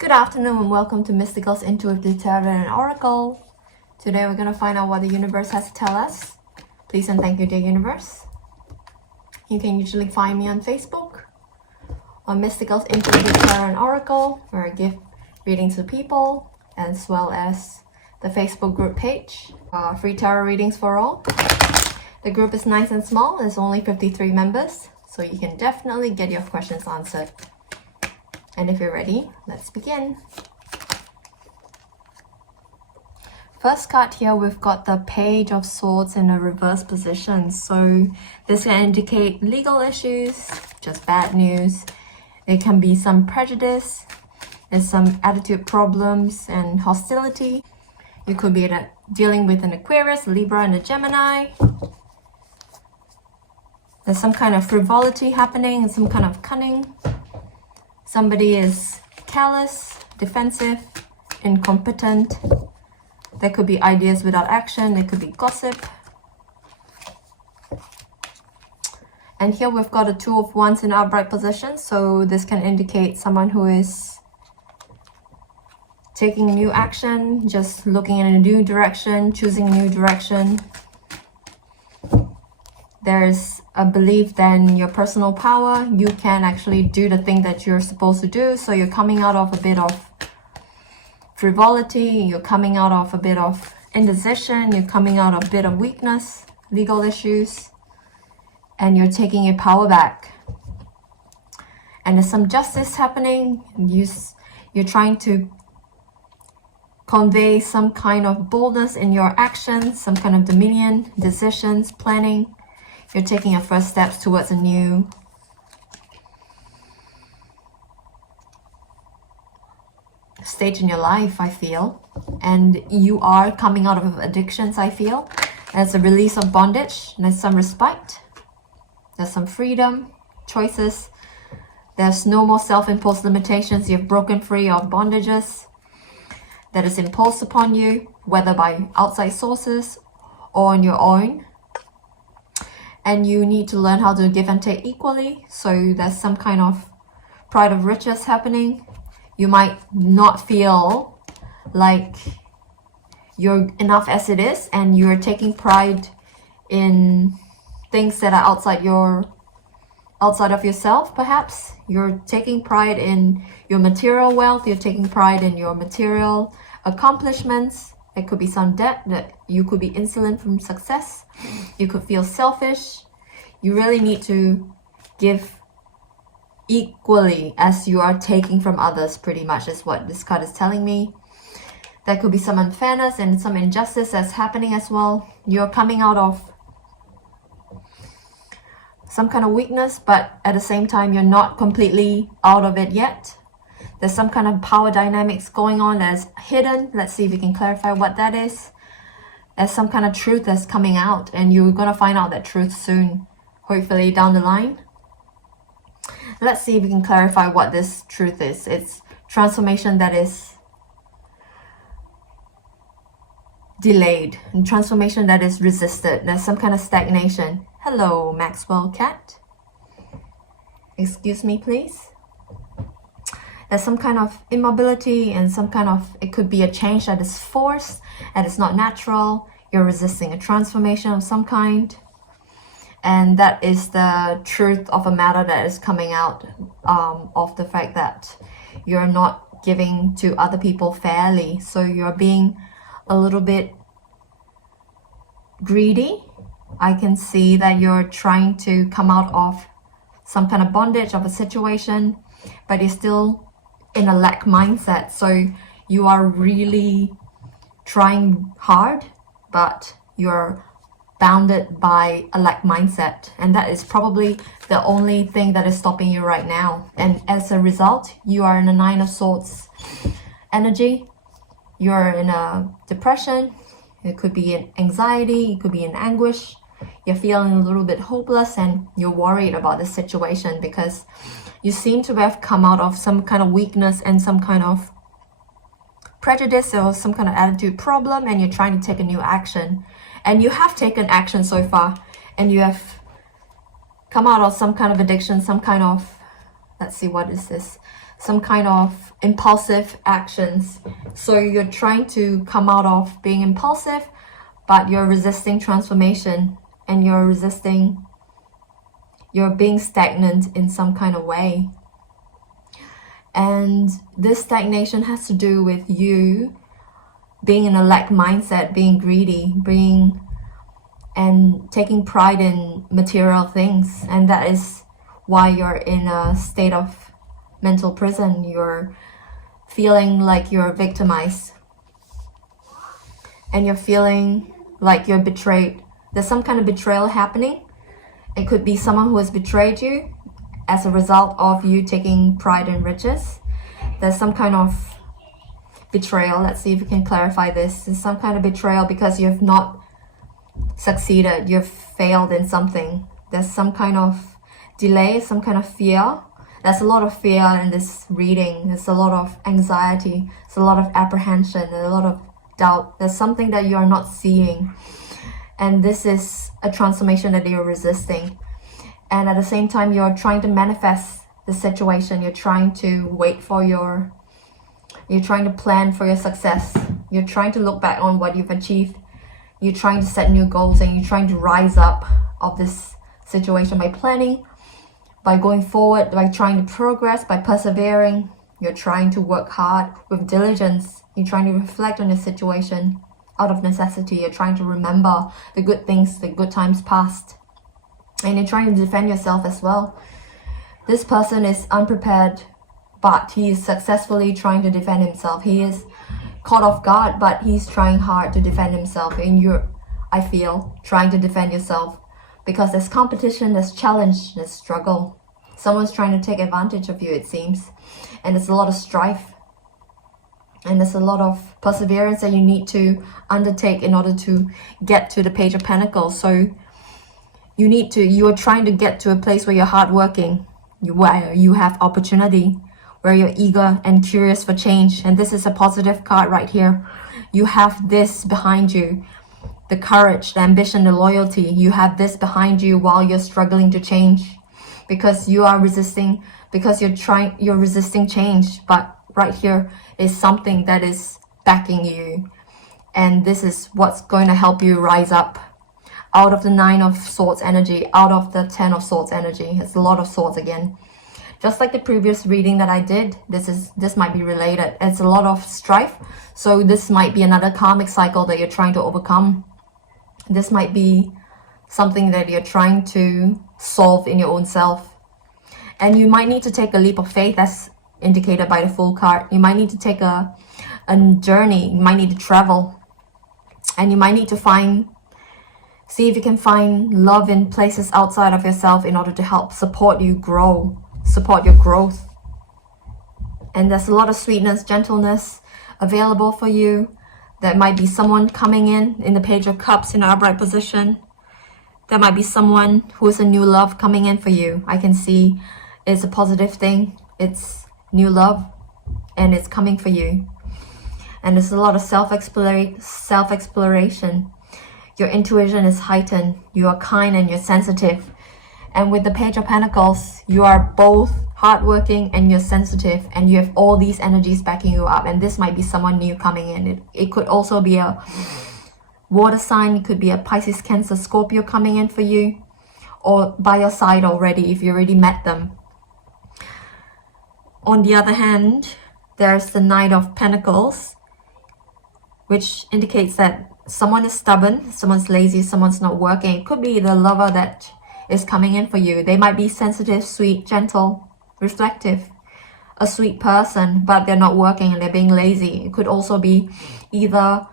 Good afternoon and welcome to Mystigal's Intuitive Tarot and Oracle. Today we're going to find out what the universe has to tell us. Please and thank you, dear universe. You can usually find me on Facebook on Mystigal's Intuitive Tarot and Oracle, where I give readings to people, as well as the Facebook group page, free tarot readings for all. The group is nice and small. There's only 53 members, so you can definitely get your questions answered. And if you're ready, let's begin. First card here, we've got the Page of Swords in a reverse position. So this can indicate legal issues, just bad news. It can be some prejudice, there's some attitude problems and hostility. You could be dealing with an Aquarius, Libra, and a Gemini. There's some kind of frivolity happening and some kind of cunning. Somebody is callous, defensive, incompetent. There could be ideas without action. There could be gossip. And here we've got a Two of Wands in upright position. So this can indicate someone who is taking new action, just looking in a new direction, choosing a new direction. There's a belief that in your personal power, you can actually do the thing that you're supposed to do. So you're coming out of a bit of frivolity, you're coming out of a bit of indecision, you're coming out of a bit of weakness, legal issues, and you're taking your power back. And there's some justice happening. You're trying to convey some kind of boldness in your actions, some kind of dominion, decisions, planning. You're taking your first steps towards a new stage in your life, I feel. And you are coming out of addictions, I feel. There's a release of bondage. There's some respite. There's some freedom, choices. There's no more self-imposed limitations. You've broken free of bondages that is imposed upon you, whether by outside sources or on your own. And you need to learn how to give and take equally. So there's some kind of pride of riches happening. You might not feel like you're enough as it is, and you're taking pride in things that are outside of yourself, perhaps. You're taking pride in your material wealth. You're taking pride in your material accomplishments. There could be some debt that you could be insolent from success. You could feel selfish. You really need to give equally as you are taking from others, pretty much is what this card is telling me. There could be some unfairness and some injustice that's happening as well. You're coming out of some kind of weakness, but at the same time, you're not completely out of it yet. There's some kind of power dynamics going on that's hidden. Let's see if we can clarify what that is. There's some kind of truth that's coming out, and you're going to find out that truth soon, hopefully down the line. Let's see if we can clarify what this truth is. It's transformation that is delayed and transformation that is resisted. There's some kind of stagnation. Hello, Maxwell Cat. Excuse me, please. There's some kind of immobility and some kind of, it could be a change that is forced and it's not natural. You're resisting a transformation of some kind. And that is the truth of a matter that is coming out of the fact that you're not giving to other people fairly. So you're being a little bit greedy. I can see that you're trying to come out of some kind of bondage of a situation, but you're still in a lack mindset. So you are really trying hard, but you're bounded by a lack mindset, and that is probably the only thing that is stopping you right now. And as a result, you are in a Nine of Swords energy. You're in a depression. It could be an anxiety, it could be an anguish. You're feeling a little bit hopeless, and you're worried about the situation because you seem to have come out of some kind of weakness and some kind of prejudice or some kind of attitude problem, and you're trying to take a new action. And you have taken action so far, and you have come out of some kind of addiction, some kind of, let's see, what is this? some kind of impulsive actions. So you're trying to come out of being impulsive, but you're resisting transformation, and you're being stagnant in some kind of way. And this stagnation has to do with you being in a lack mindset, being greedy, and taking pride in material things. And that is why you're in a state of mental prison. You're feeling like you're victimized, and you're feeling like you're betrayed. There's some kind of betrayal happening. It could be someone who has betrayed you as a result of you taking pride in riches. There's some kind of betrayal. Let's see if we can clarify this. There's some kind of betrayal because you've not succeeded. You've failed in something. There's some kind of delay, some kind of fear. There's a lot of fear in this reading. There's a lot of anxiety. There's a lot of apprehension. There's a lot of doubt. There's something that you are not seeing. And this is a transformation that you're resisting. And at the same time, you're trying to manifest the situation. You're trying to you're trying to plan for your success. You're trying to look back on what you've achieved. You're trying to set new goals, and you're trying to rise up of this situation by planning, by going forward, by trying to progress, by persevering. You're trying to work hard with diligence. You're trying to reflect on your situation out of necessity. You're trying to remember the good things, the good times past. And you're trying to defend yourself as well. This person is unprepared, but he is successfully trying to defend himself. He is caught off guard, but he's trying hard to defend himself. And you're, I feel, trying to defend yourself because there's competition, there's challenge, there's struggle. Someone's trying to take advantage of you, it seems. And there's a lot of strife. And there's a lot of perseverance that you need to undertake in order to get to the Page of Pentacles. So you are trying to get to a place where you're hardworking, where you have opportunity, where you're eager and curious for change. And this is a positive card right here. You have this behind you, the courage, the ambition, the loyalty. You have this behind you while you're struggling to change, because you are resisting, because you're resisting change. But right here is something that is backing you, and this is what's going to help you rise up out of the Nine of Swords energy, out of the Ten of Swords energy. It's a lot of swords again. Just like the previous reading that I did, this might be related. It's a lot of strife. So this might be another karmic cycle that you're trying to overcome. This might be something that you're trying to solve in your own self. And you might need to take a leap of faith, as indicated by the Fool card. You might need to take a journey. You might need to travel. And you might need to see if you can find love in places outside of yourself in order to help support you grow, support your growth. And there's a lot of sweetness, gentleness available for you. There might be someone coming in the Page of Cups in an upright position. There might be someone who is a new love coming in for you. I can see it's a positive thing. It's new love, and it's coming for you. And there's a lot of self-exploration. Your intuition is heightened. You are kind and you're sensitive. And with the Page of Pentacles, you are both hardworking and you're sensitive, and you have all these energies backing you up. And this might be someone new coming in. It could also be a water sign. It could be a Pisces, Cancer, Scorpio coming in for you, or by your side already if you already met them. On the other hand, there's the Knight of Pentacles, which indicates that someone is stubborn, someone's lazy, someone's not working. It could be the lover that is coming in for you. They might be sensitive, sweet, gentle, reflective, a sweet person, but they're not working and they're being lazy. It could also be either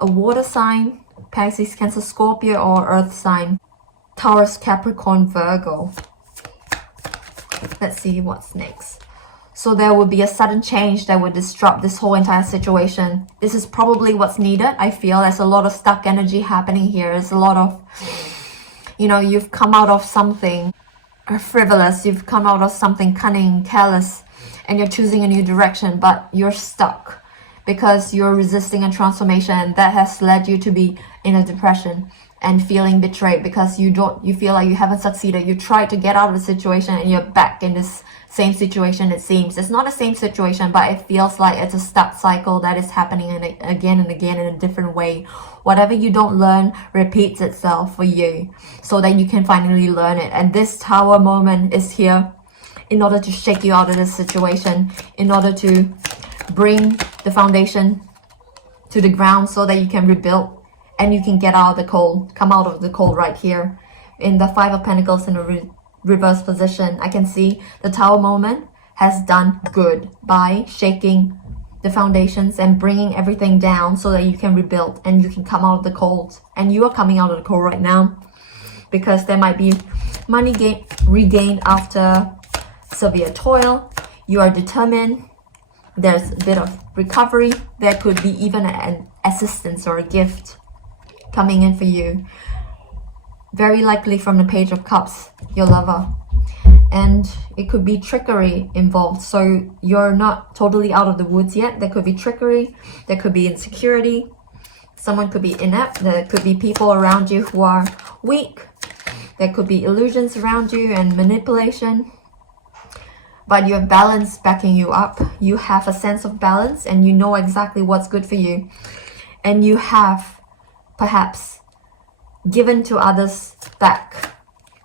a water sign, Pisces, Cancer, Scorpio, or earth sign, Taurus, Capricorn, Virgo. Let's see what's next. So there will be a sudden change that would disrupt this whole entire situation. This is probably what's needed. I feel there's a lot of stuck energy happening here. There's a lot of, you've come out of something frivolous. You've come out of something cunning, careless, and you're choosing a new direction, but you're stuck because you're resisting a transformation that has led you to be in a depression. and feeling betrayed because you feel like you haven't succeeded. You tried to get out of the situation and you're back in this same situation. It seems it's not the same situation, but it feels like it's a stuck cycle that is happening again and again in a different way. Whatever you don't learn repeats itself for you, so that you can finally learn it. And this Tower moment is here in order to shake you out of this situation, in order to bring the foundation to the ground so that you can rebuild and you can get out of the cold, come out of the cold right here. In the Five of Pentacles in a reverse position, I can see the Tower moment has done good by shaking the foundations and bringing everything down so that you can rebuild and you can come out of the cold. And you are coming out of the cold right now because there might be money regained after severe toil. You are determined. There's a bit of recovery. There could be even an assistance or a gift coming in for you. Very likely from the Page of Cups, your lover. And it could be trickery involved. So you're not totally out of the woods yet. There could be trickery. There could be insecurity. Someone could be inept. There could be people around you who are weak. There could be illusions around you and manipulation. But you have balance backing you up. You have a sense of balance and you know exactly what's good for you. And you have perhaps given to others back.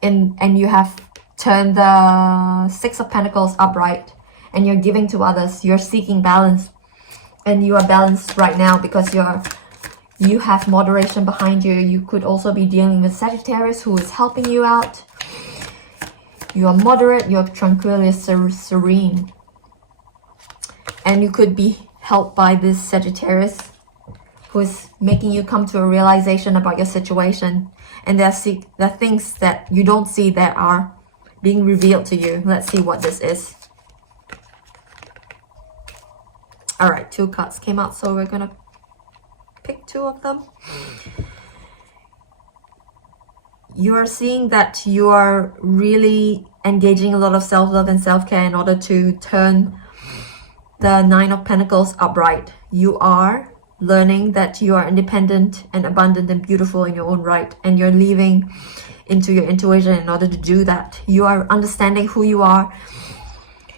And you have turned the Six of Pentacles upright. And you're giving to others. You're seeking balance. And you are balanced right now because you have moderation behind you. You could also be dealing with Sagittarius who is helping you out. You are moderate, you're tranquil, serene. And you could be helped by this Sagittarius who is making you come to a realization about your situation. And there are things that you don't see that are being revealed to you. Let's see what this is. Alright, 2 cards came out, so we're gonna pick 2 of them. You are seeing that you are really engaging a lot of self-love and self-care in order to turn the Nine of Pentacles upright. You are learning that you are independent and abundant and beautiful in your own right. And you're leaving into your intuition in order to do that. You are understanding who you are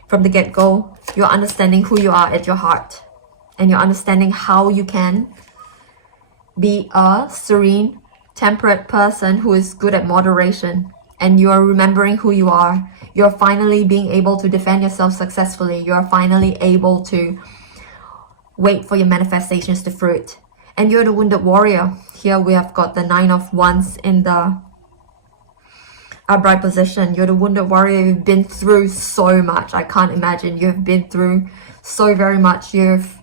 from the get-go. You're understanding who you are at your heart. And you're understanding how you can be a serene, temperate person who is good at moderation. And you are remembering who you are. You're finally being able to defend yourself successfully. You're finally able to wait for your manifestations to fruit. And you're the wounded warrior. Here we have got the Nine of Wands in the upright position. You're the wounded warrior. You've been through so much. I can't imagine. You've been through so very much. You've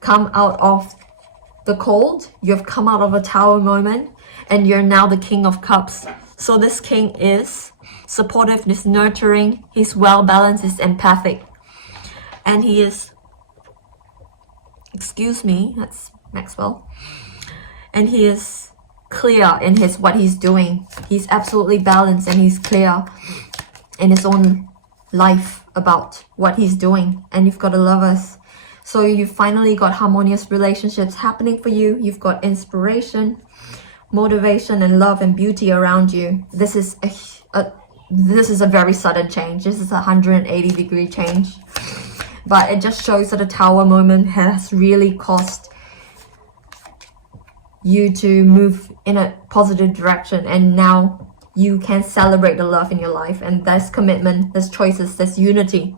come out of the cold. You've come out of a Tower moment. And you're now the King of Cups. So this king is supportive, he's nurturing, he's well-balanced, he's empathic. And he is, excuse me, that's Maxwell. And he is clear in what he's doing. He's absolutely balanced and he's clear in his own life about what he's doing. And you've got the Lovers. So you've finally got harmonious relationships happening for you. You've got inspiration, motivation and love and beauty around you. This is a very sudden change. This is a 180-degree change. But it just shows that the Tower moment has really caused you to move in a positive direction. And now you can celebrate the love in your life. And there's commitment, there's choices, there's unity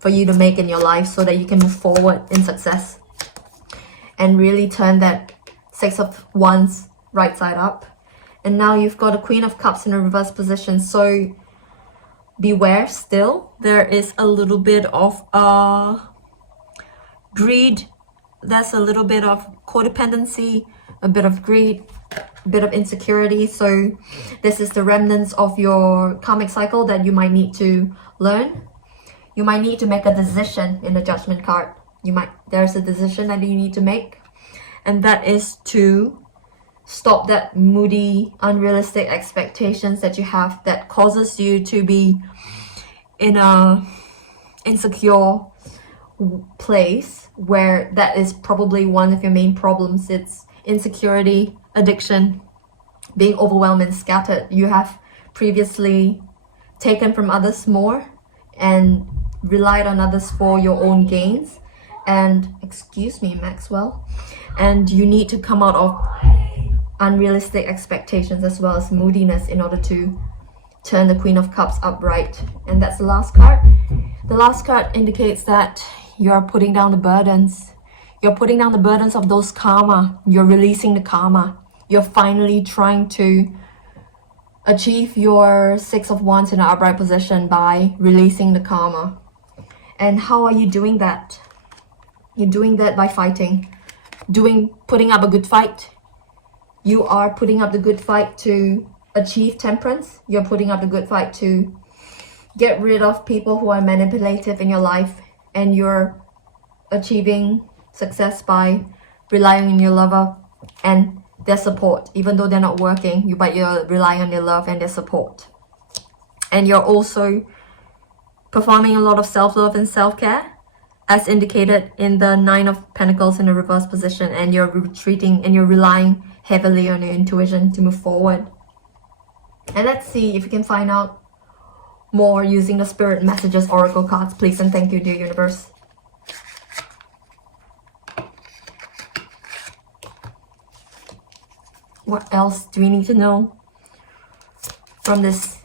for you to make in your life so that you can move forward in success. And really turn that Six of Wands right side up. And now you've got a Queen of Cups in a reverse position. So beware still. There is a little bit of greed. There's a little bit of codependency, a bit of greed, a bit of insecurity. So this is the remnants of your karmic cycle that you might need to learn. You might need to make a decision in the Judgment card. There's a decision that you need to make. And that is to stop that moody, unrealistic expectations that you have that causes you to be in a insecure place where that is probably one of your main problems. It's insecurity, addiction, being overwhelmed and scattered. You have previously taken from others more and relied on others for your own gains. And, excuse me, Maxwell, and you need to come out of unrealistic expectations as well as moodiness in order to turn the Queen of Cups upright. And that's the last card. The last card indicates that you're putting down the burdens. You're putting down the burdens of those karma. You're releasing the karma. You're finally trying to achieve your Six of Wands in an upright position by releasing the karma. And how are you doing that? You're doing that by fighting. Putting up a good fight. You are putting up the good fight to achieve temperance. You're putting up the good fight to get rid of people who are manipulative in your life. And you're achieving success by relying on your lover and their support. Even though they're not working, but you're relying on their love and their support. And you're also performing a lot of self-love and self-care, as indicated in the Nine of Pentacles in the reverse position. And you're retreating and you're relying heavily on your intuition to move forward. And let's see if you can find out more using the Spirit Messages Oracle cards, please and thank you, dear universe. What else do we need to know from this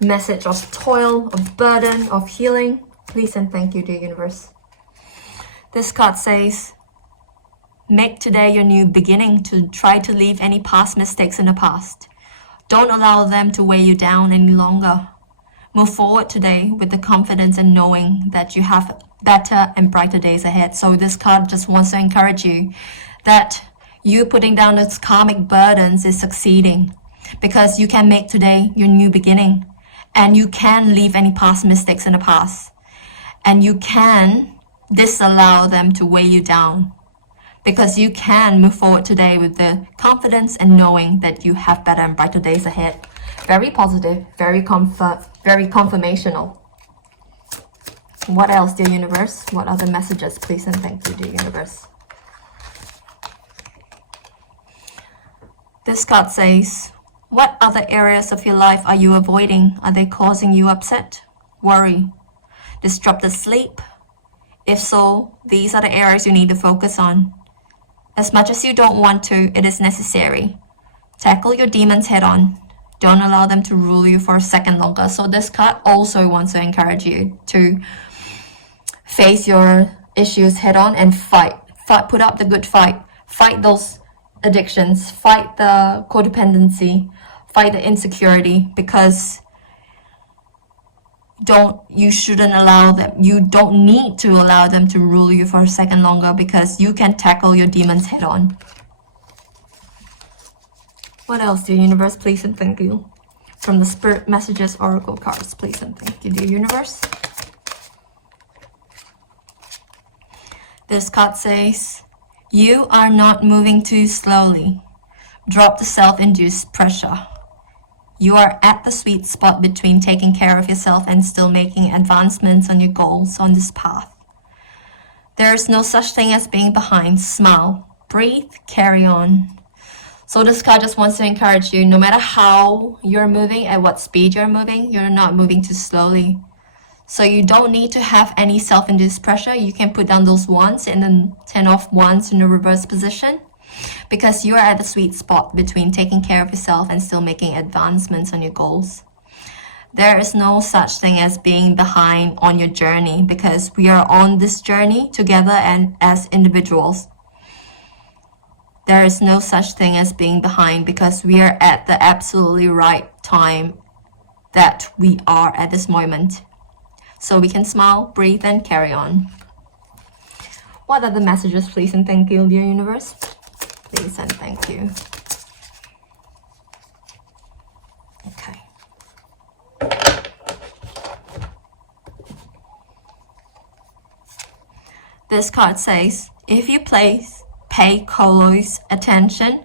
message of toil, of burden, of healing? Please and thank you, dear universe. This card says, make today your new beginning, to try to leave any past mistakes in the past. Don't allow them to weigh you down any longer. Move forward today with the confidence and knowing that you have better and brighter days ahead. So this card just wants to encourage you that you putting down those karmic burdens is succeeding, because you can make today your new beginning, and you can leave any past mistakes in the past, and you can disallow them to weigh you down, because you can move forward today with the confidence and knowing that you have better and brighter days ahead. Very positive, very confirmational. What else, dear universe? What other messages, please and thank you, dear universe? This card says, what other areas of your life are you avoiding? Are they causing you upset, worry, disrupted sleep? If so, these are the areas you need to focus on. As much as you don't want to, it is necessary. Tackle your demons head on. Don't allow them to rule you for a second longer. So this card also wants to encourage you to face your issues head on and fight. Put up the good fight. Fight those addictions. Fight the codependency. Fight the insecurity, because you shouldn't allow them. You don't need to allow them to rule you for a second longer, because you can tackle your demons head on. What else, dear universe? Please and thank you. From the Spirit Messages Oracle cards, please and thank you, dear universe. This card says, you are not moving too slowly. Drop the self-induced pressure. You are at the sweet spot between taking care of yourself and still making advancements on your goals on this path. There is no such thing as being behind. Smile, breathe, carry on. So this card just wants to encourage you, no matter how you're moving, at what speed you're moving, you're not moving too slowly. So you don't need to have any self-induced pressure. You can put down those wands and then 10 of wands in the reverse position, because you're at the sweet spot between taking care of yourself and still making advancements on your goals. There is no such thing as being behind on your journey, because we are on this journey together and as individuals. There is no such thing as being behind, because we are at the absolutely right time that we are at this moment. So we can smile, breathe, and carry on. What are the messages, please and thank you, dear universe? Please and thank you. Okay. This card says, if you pay close attention,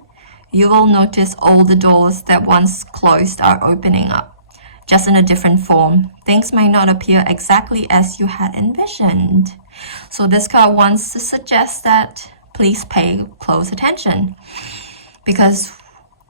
you will notice all the doors that once closed are opening up, just in a different form. Things may not appear exactly as you had envisioned. So this card wants to suggest that please pay close attention, because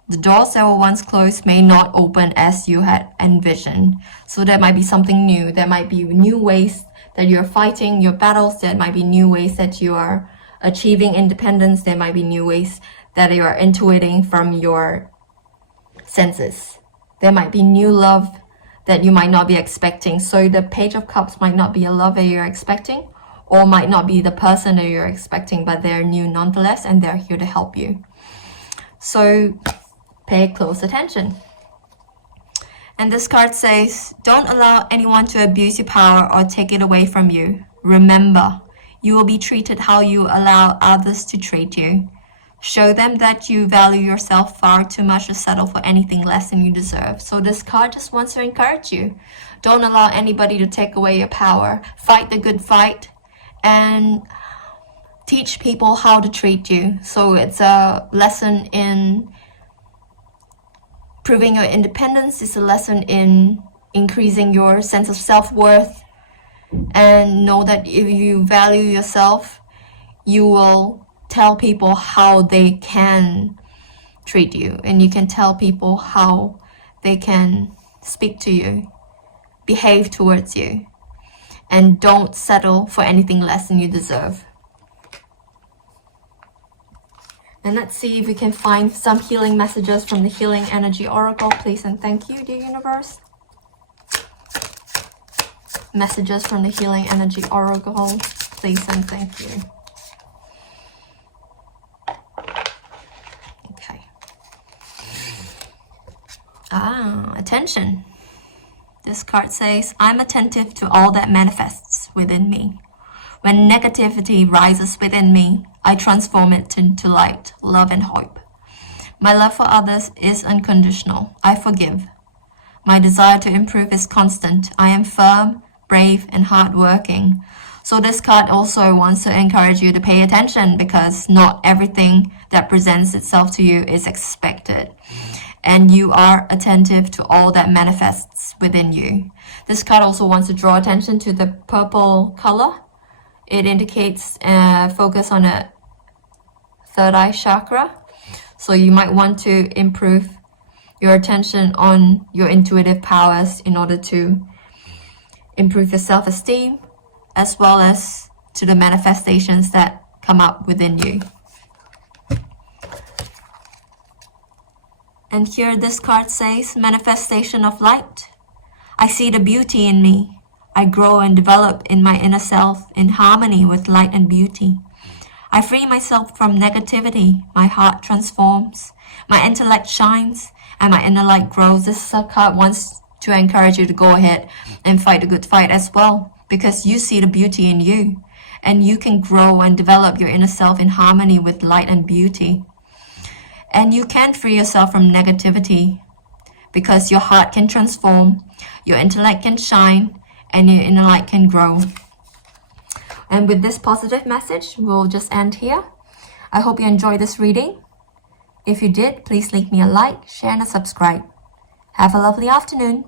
The doors that were once closed may not open as you had envisioned. So there might be something new. There might be new ways that you're fighting your battles. There might be new ways that you are achieving independence. There might be new ways that you are intuiting from your senses. There might be new love that you might not be expecting. So the Page of Cups might not be a love that you're expecting, or might not be the person that you're expecting, but they're new nonetheless, and they're here to help you. So pay close attention. And this card says, don't allow anyone to abuse your power or take it away from you. Remember, you will be treated how you allow others to treat you. Show them that you value yourself far too much to settle for anything less than you deserve. So this card just wants to encourage you. Don't allow anybody to take away your power. Fight the good fight and teach people how to treat you. So it's a lesson in proving your independence. It's a lesson in increasing your sense of self-worth. And know that if you value yourself, you will tell people how they can treat you. And you can tell people how they can speak to you, behave towards you. And don't settle for anything less than you deserve. And let's see if we can find some healing messages from the Healing Energy Oracle. Please and thank you, dear universe. Messages from the Healing Energy Oracle. Please and thank you. Okay. Attention. This card says, I'm attentive to all that manifests within me. When negativity rises within me, I transform it into light, love, and hope. My love for others is unconditional. I forgive. My desire to improve is constant. I am firm, brave, and hardworking. So this card also wants to encourage you to pay attention, because not everything that presents itself to you is expected. And you are attentive to all that manifests within you. This card also wants to draw attention to the purple color. It indicates focus on a third eye chakra. So you might want to improve your attention on your intuitive powers in order to improve your self-esteem, as well as to the manifestations that come up within you. And here this card says, manifestation of light. I see the beauty in me. I grow and develop in my inner self in harmony with light and beauty. I free myself from negativity. My heart transforms. My intellect shines and my inner light grows. This card wants to encourage you to go ahead and fight a good fight as well, because you see the beauty in you, and you can grow and develop your inner self in harmony with light and beauty. And you can free yourself from negativity, because your heart can transform, your intellect can shine, and your inner light can grow. And with this positive message, we'll just end here. I hope you enjoyed this reading. If you did, please leave me a like, share, and a subscribe. Have a lovely afternoon.